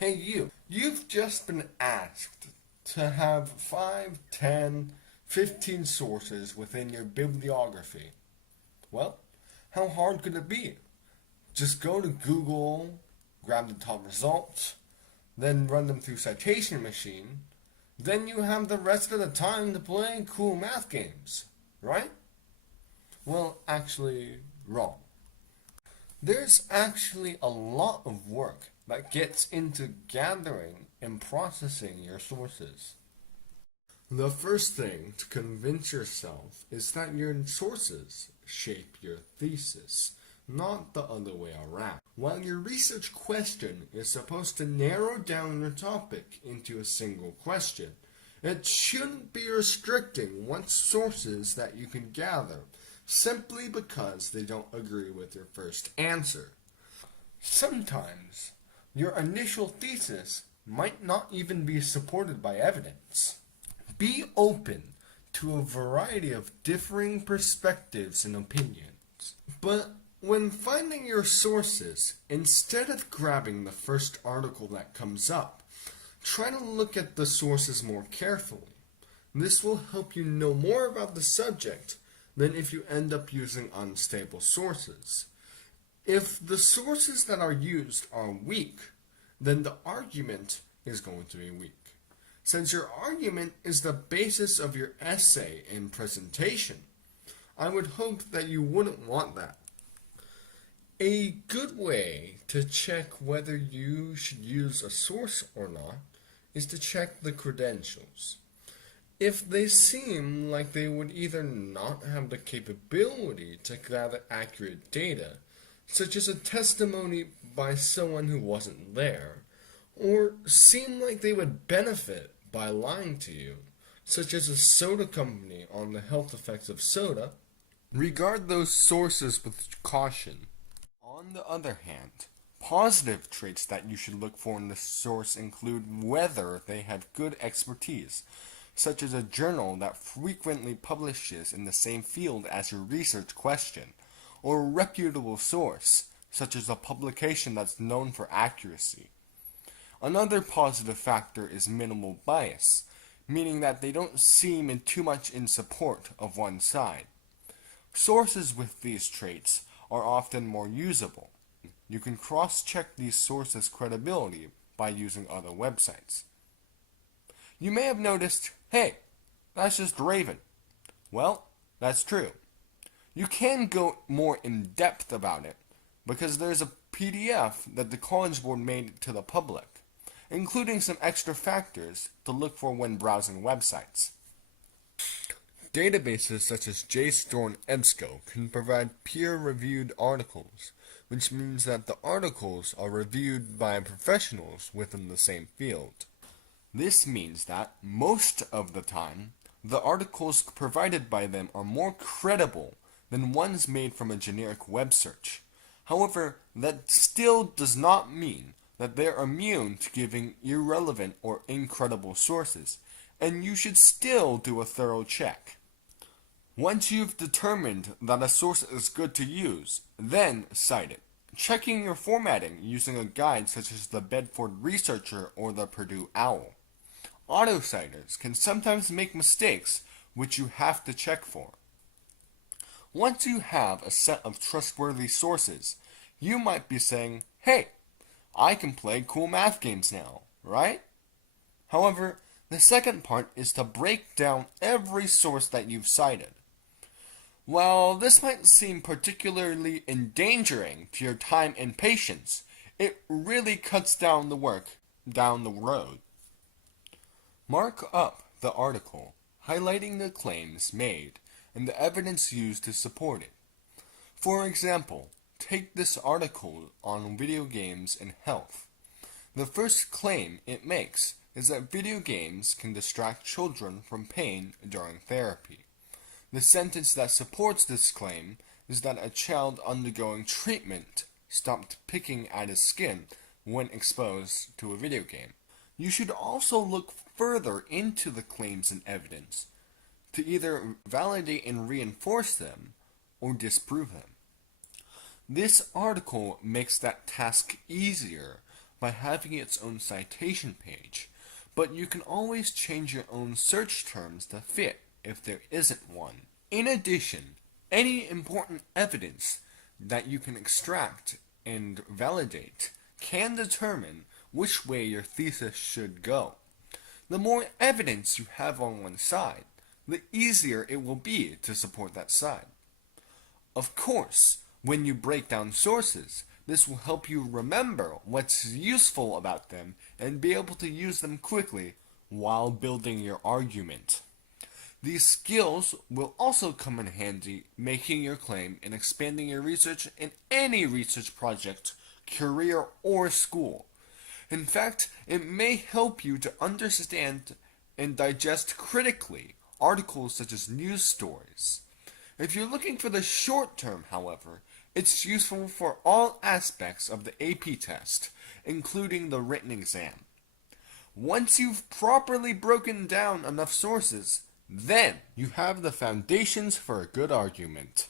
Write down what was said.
Hey you've just been asked to have 5, 10, 15 sources within your bibliography. Well, how hard could it be? Just go to Google, grab the top results, then run them through citation machine. Then you have the rest of the time to play cool math games, right? Well, actually, wrong. There's actually a lot of work that gets into gathering and processing your sources. The first thing to convince yourself is that your sources shape your thesis, not the other way around. While your research question is supposed to narrow down your topic into a single question, it shouldn't be restricting what sources that you can gather simply because they don't agree with your first answer. Sometimes your initial thesis might not even be supported by evidence. Be open to a variety of differing perspectives and opinions. But when finding your sources, instead of grabbing the first article that comes up, try to look at the sources more carefully. This will help you know more about the subject than if you end up using unstable sources. If the sources that are used are weak, then the argument is going to be weak. Since your argument is the basis of your essay and presentation, I would hope that you wouldn't want that. A good way to check whether you should use a source or not is to check the credentials. If they seem like they would either not have the capability to gather accurate data, such as a testimony by someone who wasn't there, or seem like they would benefit by lying to you, such as a soda company on the health effects of soda, regard those sources with caution. On the other hand, positive traits that you should look for in the source include whether they have good expertise, such as a journal that frequently publishes in the same field as your research question, or a reputable source, such as a publication that's known for accuracy. Another positive factor is minimal bias, meaning that they don't seem too much in support of one side. Sources with these traits are often more usable. You can cross-check these sources' credibility by using other websites. You may have noticed, hey, that's just Raven. Well, that's true. You can go more in depth about it because there's a PDF that the College Board made to the public, including some extra factors to look for when browsing websites. Databases such as JSTOR and EBSCO can provide peer-reviewed articles, which means that the articles are reviewed by professionals within the same field. This means that, most of the time, the articles provided by them are more credible than ones made from a generic web search. However, that still does not mean that they are immune to giving irrelevant or incredible sources, and you should still do a thorough check. Once you've determined that a source is good to use, then cite it. Checking your formatting using a guide such as the Bedford Researcher or the Purdue OWL. Autociters can sometimes make mistakes which you have to check for. Once you have a set of trustworthy sources, you might be saying, hey, I can play cool math games now, right? However, the second part is to break down every source that you've cited. While this might seem particularly endangering to your time and patience, it really cuts down the work down the road. Mark up the article, highlighting the claims made and the evidence used to support it. For example, take this article on video games and health. The first claim it makes is that video games can distract children from pain during therapy. The sentence that supports this claim is that a child undergoing treatment stopped picking at his skin when exposed to a video game. You should also look further into the claims and evidence to either validate and reinforce them or disprove them. This article makes that task easier by having its own citation page, but you can always change your own search terms to fit if there isn't one. In addition, any important evidence that you can extract and validate can determine which way your thesis should go. The more evidence you have on one side, the easier it will be to support that side. Of course, when you break down sources, this will help you remember what's useful about them and be able to use them quickly while building your argument. These skills will also come in handy making your claim and expanding your research in any research project, career, or school. In fact, it may help you to understand and digest critically articles such as news stories. If you're looking for the short term, however, it's useful for all aspects of the AP test, including the written exam. Once you've properly broken down enough sources, then you have the foundations for a good argument.